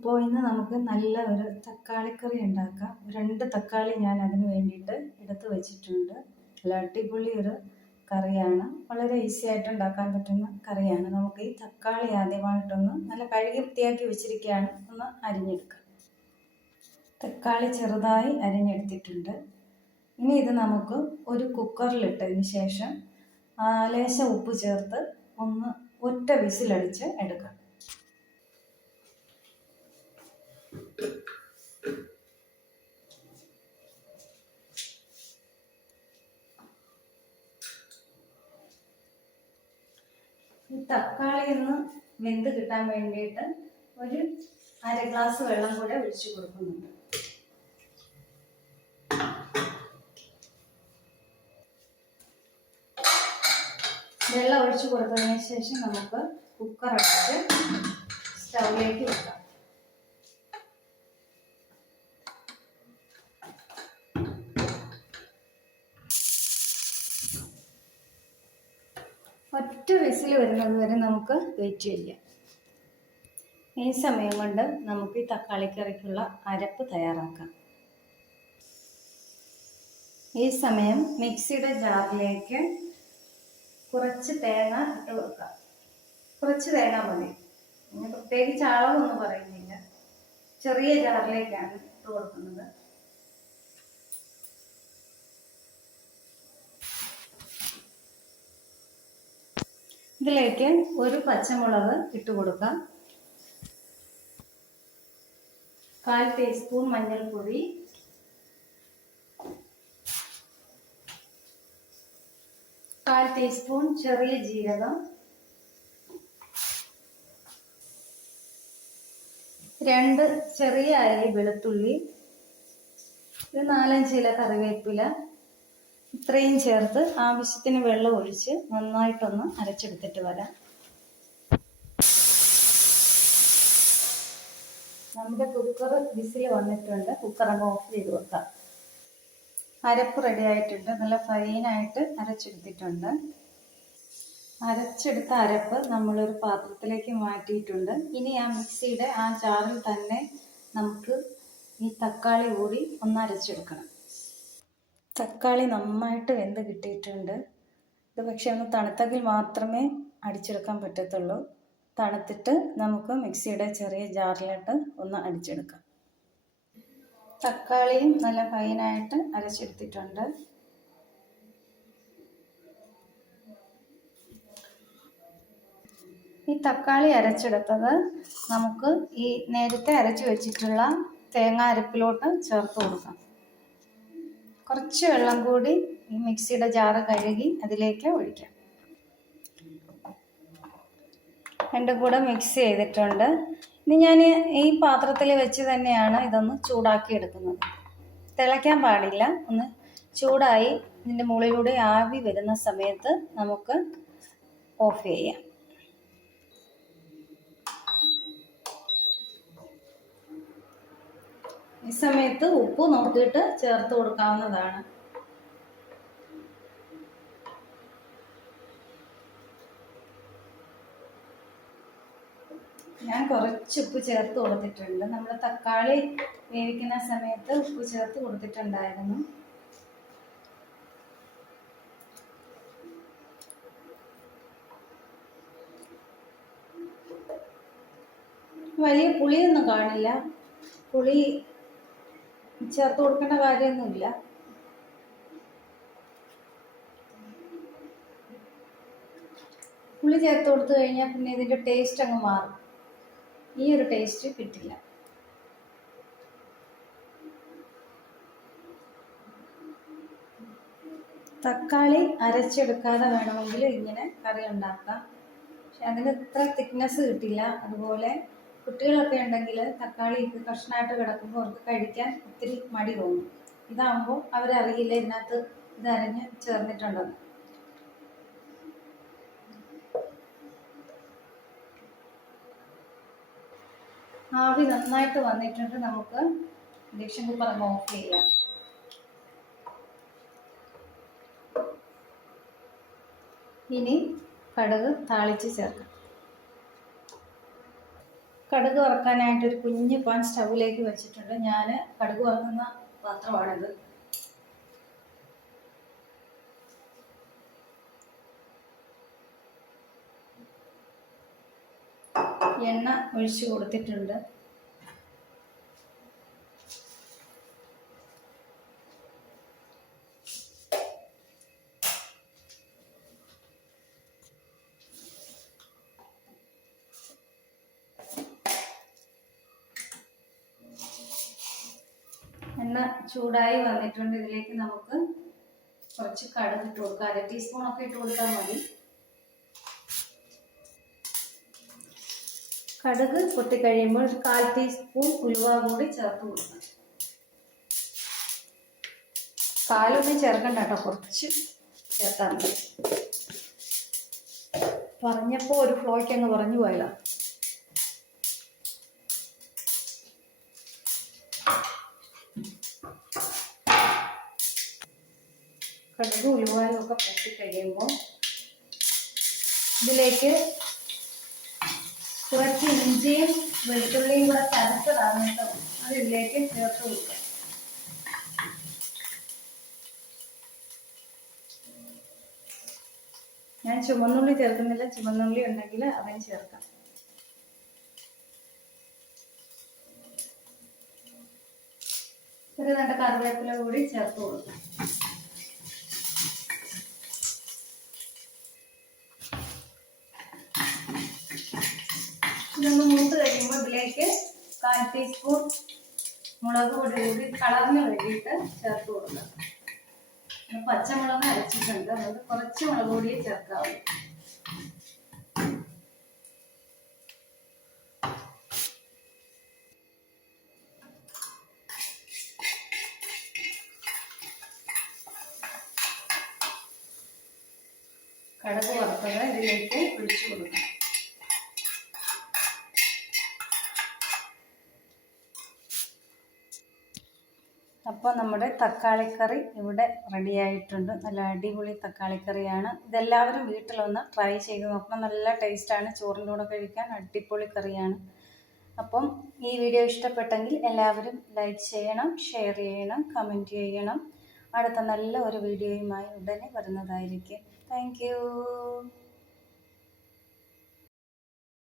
അപ്പോൾ ഇന്ന് നമുക്ക് നല്ല ഒരു തക്കാളിക്കറി ഉണ്ടാക്കാം. 2 തക്കാളി ഞാൻ അതിന് വേണ്ടിയിട്ട് എടുത്ത് വെച്ചിട്ടുണ്ട്. നല്ല അടിപൊളി ഒരു കറിയാണ്. വളരെ ഈസി ആയിട്ട് ഉണ്ടാക്കാൻ പറ്റുന്ന കറിയാണ്. നമുക്ക് ഈ തക്കാളി ആദ്യമായിട്ടൊന്ന് നല്ല കഴുകി വൃത്തിയാക്കി വെച്ചിരിക്കുകയാണ്, ഒന്ന് അരിഞ്ഞെടുക്കാം. തക്കാളി ചെറുതായി അരിഞ്ഞെടുത്തിട്ടുണ്ട്. ഇനി ഇത് നമുക്ക് ഒരു കുക്കറിലിട്ടതിന് ശേഷം ലേശം ഉപ്പ് ചേർത്ത് ഒന്ന് ഒറ്റ വിസിലടിച്ച് എടുക്കാം. ഈ തക്കാളി ഒന്ന് വെന്ത് കിട്ടാൻ വേണ്ടിയിട്ട് ഒരു 1/2 ഗ്ലാസ് വെള്ളം കൂടെ ഒഴിച്ചു കൊടുക്കുന്നുണ്ട്. വെള്ളം ഒഴിച്ചു കൊടുത്തതിന് ശേഷം നമുക്ക് കുക്കർ അടച്ച് സ്റ്റൗവിലേക്ക് വെക്കാം. ഒറ്റ വിസിൽ വരുന്നത് വരെ നമുക്ക് വെയിറ്റ് ചെയ്യാം. ഈ സമയം കൊണ്ട് നമുക്ക് ഈ തക്കാളിക്കറിക്കുള്ള അരപ്പ് തയ്യാറാക്കാം. ഈ സമയം മിക്സിയുടെ ജാറിലേക്ക് കുറച്ച് തേങ്ങ ഇട്ട് വെക്കാം. കുറച്ച് തേങ്ങ മതി, പ്രത്യേകിച്ച് അളവൊന്നും പറയുന്നില്ല. ചെറിയ ജാറിലേക്കാണ് ഇട്ട് കൊടുക്കുന്നത്. ഇതിലേക്ക് ഒരു പച്ചമുളക് ഇട്ട് കൊടുക്കാം. 1/4 ടീസ്പൂൺ മഞ്ഞൾപ്പൊടി, 1/4 ടീസ്പൂൺ ചെറിയ ജീരകം, 2 ചെറിയ അല്ലി വെളുത്തുള്ളി, 4-5 ഇല കറിവേപ്പില, ഇത്രയും ചേർത്ത് ആവശ്യത്തിന് വെള്ളം ഒഴിച്ച് നന്നായിട്ടൊന്ന് അരച്ചെടുത്തിട്ട് വരാം. നമ്മുടെ കുക്കർ വിസിൽ വന്നിട്ടുണ്ട്. കുക്കറൊക്കെ ഓഫ് ചെയ്ത് വെക്കാം. അരപ്പ് റെഡി ആയിട്ടുണ്ട്. നല്ല ഫൈനായിട്ട് അരച്ചെടുത്തിട്ടുണ്ട്. അരച്ചെടുത്ത അരപ്പ് നമ്മളൊരു പാത്രത്തിലേക്ക് മാറ്റിയിട്ടുണ്ട്. ഇനി ആ മിക്സിയുടെ ആ ജാറിൽ തന്നെ നമുക്ക് ഈ തക്കാളി കൂടി ഒന്ന് അരച്ചെടുക്കണം. തക്കാളി നന്നായിട്ട് വെന്ത് കിട്ടിയിട്ടുണ്ട്. ഇത് പക്ഷേ ഒന്ന് തണുത്തെങ്കിൽ മാത്രമേ അടിച്ചെടുക്കാൻ പറ്റത്തുള്ളൂ. തണുത്തിട്ട് നമുക്ക് മിക്സിയുടെ ചെറിയ ജാറിലിട്ട് ഒന്ന് അടിച്ചെടുക്കാം. തക്കാളിയും നല്ല ഫൈനായിട്ട് അരച്ചെടുത്തിട്ടുണ്ട്. ഈ തക്കാളി അരച്ചെടുത്തത് നമുക്ക് ഈ നേരത്തെ അരച്ചു വെച്ചിട്ടുള്ള തേങ്ങ അരപ്പിലോട്ട് ചേർത്ത് കൊടുക്കാം. കുറച്ച് വെള്ളം കൂടി ഈ മിക്സിയുടെ ജാറ് കഴുകി അതിലേക്ക് ഒഴിക്കാം. രണ്ടും കൂടെ മിക്സ് ചെയ്തിട്ടുണ്ട്. ഇനി ഞാൻ ഈ പാത്രത്തിൽ വെച്ച് തന്നെയാണ് ഇതൊന്ന് ചൂടാക്കി എടുക്കുന്നത്. തിളയ്ക്കാൻ പാടില്ല. ഒന്ന് ചൂടായി ഇതിൻ്റെ മുകളിലൂടെ ആവി വരുന്ന സമയത്ത് നമുക്ക് ഓഫ് ചെയ്യാം. ഈ സമയത്ത് ഉപ്പ് നോക്കിയിട്ട് ചേർത്ത് കൊടുക്കാവുന്നതാണ്. ഞാൻ കുറച്ച് ഉപ്പ് ചേർത്ത് കൊടുത്തിട്ടുണ്ട്. നമ്മൾ തക്കാളി വേവിക്കുന്ന സമയത്ത് ഉപ്പ് ചേർത്ത് കൊടുത്തിട്ടുണ്ടായിരുന്നു. വലിയ പുളിയൊന്നും കാണില്ല. പുളി ചേർത്ത് കൊടുക്കേണ്ട കാര്യമൊന്നുമില്ല. പുളി ചേർത്ത് കൊടുത്തു കഴിഞ്ഞാൽ പിന്നെ ഇതിൻ്റെ ടേസ്റ്റ് അങ്ങ് മാറും. ഈ ഒരു ടേസ്റ്റ് കിട്ടില്ല. തക്കാളി അരച്ചെടുക്കാതെ വേണമെങ്കിൽ ഇങ്ങനെ കറി ഉണ്ടാക്കാം. പക്ഷെ അതിന് ഇത്ര തിക്നെസ് കിട്ടില്ല. അതുപോലെ കുട്ടികളൊക്കെ ഉണ്ടെങ്കിൽ തക്കാളി കഷ്ണമായിട്ട് കിടക്കുമ്പോൾ അവർക്ക് കഴിക്കാൻ ഒത്തിരി മടി തോന്നും. ഇതാകുമ്പോൾ അവരറിയില്ല ഇതിനകത്ത് ഇത് അരഞ്ഞ് ചേർന്നിട്ടുണ്ടെന്ന്. ആവി നന്നായിട്ട് വന്നിട്ടുണ്ട്. നമുക്ക് ഇൻഡക്ഷൻ കുക്കർ ഓഫ് ചെയ്യാം. ഇനി കടുക് താളിച്ച് ചേർക്കാം. കടുക് വറക്കാനായിട്ട് ഒരു കുഞ്ഞ് പാൻ സ്റ്റൗവിലേക്ക് വെച്ചിട്ടുണ്ട്. ഞാൻ കടുക് വറക്കുന്ന പാത്രമാണിത്. എണ്ണ ഒഴിച്ച് കൊടുത്തിട്ടുണ്ട്. എണ്ണ ചൂടായി വന്നിട്ടുണ്ട്. ഇതിലേക്ക് നമുക്ക് കുറച്ച് കടുക് ഇട്ട് കൊടുക്കാം. 1/2 ടീസ്പൂണൊക്കെ ഇട്ട് കൊടുത്താൽ മതി. കടുക് പൊട്ടിക്കഴിയുമ്പോൾ 1/4 ടീസ്പൂൺ ഉലുവ കൂടി ചേർത്ത് കൊടുക്കണം. കാലൊന്നും ചേർക്കണ്ട കേട്ടോ, കുറച്ച് ചേർത്താൽ മതി. പറഞ്ഞപ്പോൾ ഒരു ഫ്ലോയ്ക്ക് അങ്ങ് പറഞ്ഞു പോയല്ലോ. കടുക് ഉലുവായും ഒക്കെ പൊട്ടിക്കഴിയുമ്പോൾ ഇതിലേക്ക് കുറച്ച് ഇഞ്ചിയും വെളുത്തുള്ളിയും കൂടെ ചതച്ചതാണ് കേട്ടോ, അത് ഇതിലേക്ക് ചേർത്ത് കൊടുക്കാം. ഞാൻ ചുവന്നുള്ളി ചേർക്കുന്നില്ല, ചുവന്നുള്ളി ഉണ്ടെങ്കിൽ അതിന് ചേർക്കാം. ഒരു 2 കറിവേപ്പില കൂടി ചേർത്ത് കൊടുക്കാം. ഇതൊന്ന് മൂത്ത് കഴിയുമ്പോൾ ഇതിലേക്ക് 1/4 ടീസ്പൂൺ മുളക് പൊടി കൂടി കളറിന് വേണ്ടിയിട്ട് ചേർത്ത് കൊടുക്കാം. പച്ചമുളക് അരച്ചിട്ടുണ്ട്, അതുകൊണ്ട് കുറച്ച് മുളക് പൊടിയെ ചേർക്കാവൂ. കടുക് വറുത്തത് ഇതിലേക്ക് ഒഴിച്ചു കൊടുക്കാം. അപ്പോൾ നമ്മുടെ തക്കാളിക്കറി ഇവിടെ റെഡി ആയിട്ടുണ്ട്. നല്ല അടിപൊളി തക്കാളിക്കറിയാണ്. ഇതെല്ലാവരും വീട്ടിലൊന്ന് ട്രൈ ചെയ്ത് നോക്കണം. നല്ല ടേസ്റ്റാണ്, ചോറിൻ്റെ കൂടെ കഴിക്കാൻ അടിപൊളി കറിയാണ്. അപ്പം ഈ വീഡിയോ ഇഷ്ടപ്പെട്ടെങ്കിൽ എല്ലാവരും ലൈക്ക് ചെയ്യണം, ഷെയർ ചെയ്യണം, കമൻറ്റ് ചെയ്യണം. അടുത്ത നല്ല ഒരു വീഡിയോയുമായി ഉടനെ വരുന്നതായിരിക്കും. Thank you.